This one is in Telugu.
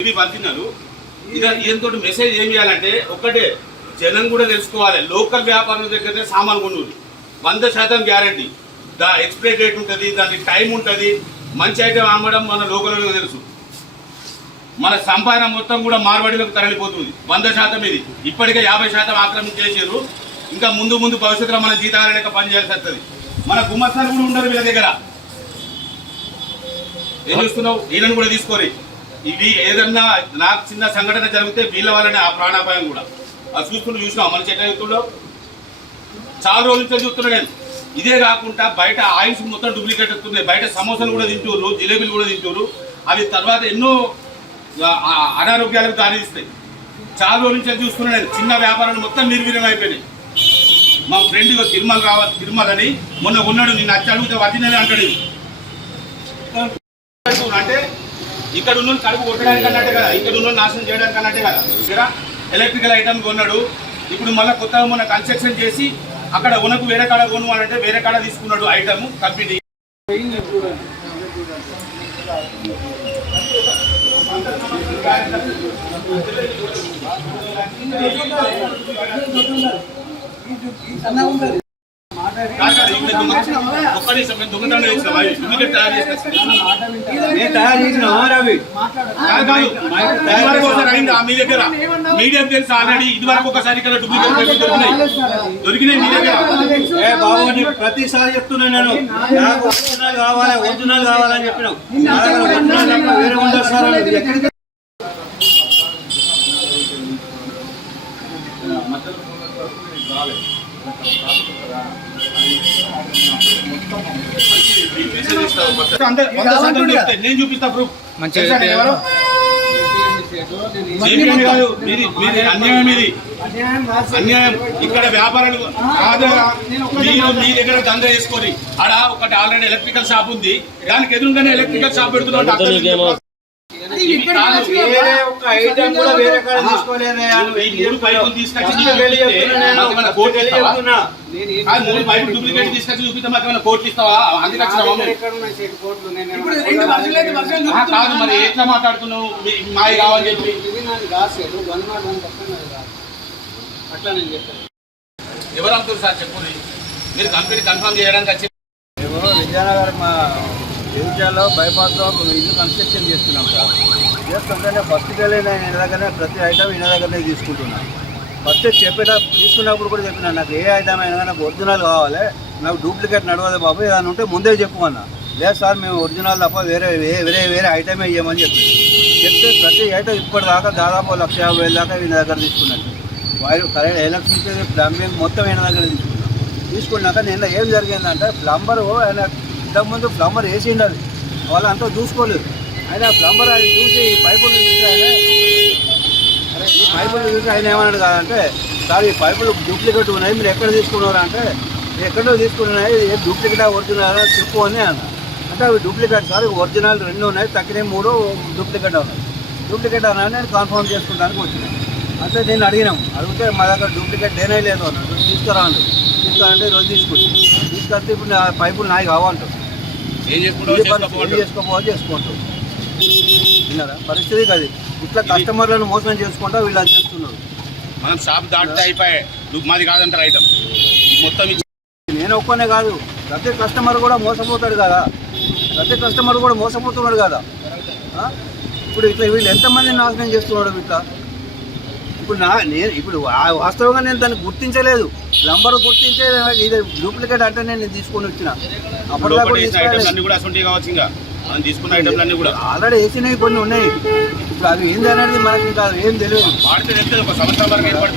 ఇవి పంపినారు ఇదంతో మెసేజ్ ఏం చేయాలంటే ఒక్కటే జనం కూడా తెలుసుకోవాలి. లోకల్ వ్యాపారం దగ్గర సామాన్ కొనుగోలు వంద శాతం గ్యారంటీ. దా ఎక్స్పైరీ డేట్ ఉంటుంది దానికి టైం ఉంటుంది. మంచి ఐటమ్ అమ్మడం మన లోకల్ తెలుసు. మన సంపాదన మొత్తం కూడా మార్వాడిలోకి తరలిపోతుంది. వంద శాతం ఇది. ఇప్పటికే యాభై శాతం ఆక్రమించేసారు ఇంకా ముందు ముందు భవిష్యత్తులో మన జీతాల లేక పనిచేయాల్సి వస్తుంది. మన గుమ్మస్తాలు కూడా ఉండరు వీళ్ళ దగ్గర. ఏం చూస్తున్నావు? ఈయనను కూడా తీసుకోరి. ఇది ఏదన్నా నాకు చిన్న సంఘటన జరిగితే వీళ్ళ వల్లనే ఆ ప్రాణాపాయం కూడా. అది చూసుకుంటూ చూసినావు? మన చెట్టు చాలా రోజుల నుంచి చూస్తున్నాడు నేను ఇదే కాకుండా బయట ఆయిల్స్ మొత్తం డూప్లికేట్ వస్తున్నాయి. బయట సమోసాలు కూడా తింటున్నారు జిలేబీలు కూడా తింటున్నారు అవి తర్వాత ఎన్నో అనారోగ్యాలకు దారిస్తాయి చాలా రోజుల నుంచి చూస్తున్నాను చిన్న వ్యాపారాలు మొత్తం నిర్వీర్యం అయిపోయినాయి. మా ఫ్రెండ్ తిరుమల రావాలి తిరుమల అని మొన్న ఉన్నాడు నిన్ను వచ్చి అడిగితే వదిలేదు అంటాడు. అంటే ఇక్కడ ఉన్న కడుపు కొట్టడానికి అన్నట్టే కదా. ఇక్కడ ఉన్న నాశనం చేయడానికి అన్నట్టే కదా. ఇక్కడ ఎలక్ట్రికల్ ఐటమ్ కొన్నాడు. ఇప్పుడు మళ్ళీ కొత్తగా మొన్న కన్స్ట్రక్షన్ చేసి అక్కడ ఉనకు వేరే కాడ కొను అంటే వేరే కాడ తీసుకున్నాడు ఐటమ్ కంపెనీ కాదు కాదు, మీ దగ్గర మీడియం తెలుసు ఆల్రెడీ ఇది వరకు ఒకసారి ఇక్కడ డూప్లికేట్ దొరికినాయి దొరికినాయి మీ దగ్గర బాబు ప్రతిసారి చెప్తున్నా నేను నాకు ఒరిజినల్ కావాలి ఒరిజినల్ కావాలని చెప్పినావు వేరే ఉండదు సార్ అనేది ఎక్కడికి అందరు వంద శాతం చెప్తే నేను చూపిస్తా ప్రూఫ్ ఎవరు? అన్యాయం ఇది. అన్యాయం ఇక్కడ వ్యాపారాలు కాదు. మీరు మీ దగ్గర దంద చేసుకొని ఆడ ఒకటి ఆల్రెడీ ఎలక్ట్రికల్ షాప్ ఉంది. దానికి ఎదురుగానే ఎలక్ట్రికల్ షాప్ పెడుతున్నాడు వేరే ఒక ఐటమ్ కూడా వేరే కాడ తీసుకోలేదే ఈ మూడు పైపులు తీసుకొచ్చి డూప్లికేట్ చూపిస్తే మాకు ఏమైనా ఇస్తావా? అందుకు కాదు మరి ఎట్లా మాట్లాడుతున్నావు? మీ- మాది కావాలని చెప్పి. అట్లా నేను చెప్తాను ఎవరు అమ్ముతారు సార్ చెప్పండి? మీరు కంపెనీ కన్ఫర్మ్ చేయడానికి వచ్చి మేము విజయనగరం మా బైపాస్లో ఒక ఇల్లు కన్స్ట్రక్షన్ చేస్తున్నాం సార్. చేస్తుంటే ఫస్ట్ వెళ్ళిన ఈయన దగ్గరనే ప్రతి ఐటమ్ ఈయన దగ్గరనే తీసుకుంటున్నాను ఫస్ట్ చెప్పేట తీసుకున్నప్పుడు కూడా చెప్పినా నాకు ఏ ఐటమ్ అయినా కానీ నాకు ఒరిజినల్ కావాలి నాకు డూప్లికేట్ నడవదు బాబు ఏదైనా ఉంటే ముందే చెప్పు లేదు సార్ మేము ఒరిజినల్ తప్ప వేరే వేరే వేరే ఐటమే ఇవ్వమని చెప్పి చెప్తే ప్రతి ఐటమ్ ఇప్పటిదాకా దాదాపు లక్ష యాభై వేల దాకా ఈయన దగ్గర తీసుకున్నాను వైర్ కరెంట్ ఎలక్ట్రిసిటీ ప్లంబింగ్ మొత్తం ఈయన దగ్గర తీసుకున్నాను తీసుకున్నాక నిన్న ఏం జరిగిందంటే ప్లంబర్ ఆయన ఇంతకుముందు ప్లంబర్ వేసి ఉండాలి వాళ్ళంతా చూసుకోలేదు. ఆయన ప్లంబర్ అది చూసి పైపులు చూసి ఆయన అరే ఈ పైపులు చూసి ఆయన ఏమన్నాడు కాదంటే సార్ ఈ పైపులు డూప్లికేట్ ఉన్నాయి మీరు ఎక్కడ తీసుకున్నారు? అంటే ఎక్కడో తీసుకున్నాయి ఏ డూప్లికేట్ ఒరిజినల్? చెప్పు అని అన్న అంటే అవి డూప్లికేట్ సార్ ఒరిజినల్ రెండు ఉన్నాయి తక్కిన మూడు డూప్లికేట్ ఉన్నాయి. డూప్లికేట్ అన్నా నేను కన్ఫర్మ్ చేసుకుంటానికి వచ్చినాను అంటే నేను అడిగినాం. అడిగితే మా దగ్గర డూప్లికేట్ లేనే లేదు అన్నాడు. తీసుకురా అన్నాడు. తీసుకురంటే ఈరోజు తీసుకొచ్చి తీసుకొస్తే ఇప్పుడు పైపులు నాయి కావాలంటారు ఏం ఏం చేసుకోపోవాలి చేసుకుంటాం విన్నారా? పరిస్థితి కాదు. ఇట్లా కస్టమర్లను మోసం చేసుకుంటా వీళ్ళు అది చేస్తున్నారు. మనం షాప్ దాటితే అయిపోయాయి నువ్వు మాది కాదంటారు ఐటమ్ మొత్తం నేను ఒక్కనే కాదు. ప్రతి కస్టమర్ కూడా మోసపోతాడు కదా. ప్రతి కస్టమర్ కూడా మోసపోతున్నాడు కదా? ఇప్పుడు ఇట్లా వీళ్ళు ఎంతమంది నాశనం చేస్తున్నాడు ఇట్లా? ఇప్పుడు నా నేను ఇప్పుడు వాస్తవంగా నేను దాన్ని గుర్తించలేదు. నంబర్ గుర్తించే ఇది డూప్లికేట్ అంటే నేను తీసుకొని వచ్చిన. అప్పటిదాకా మనం తీసుకున్న ఐటమ్లు అన్ని కూడా. ఆల్రెడీ వేసినవి కొన్ని ఉన్నాయి. ఇప్పుడు అవి ఏంది అనేది మనకి ఇంకా ఏం తెలియదు. వాడితే చెప్తే ఒక సంవత్సరం వరకు ఏర్పడుతుంది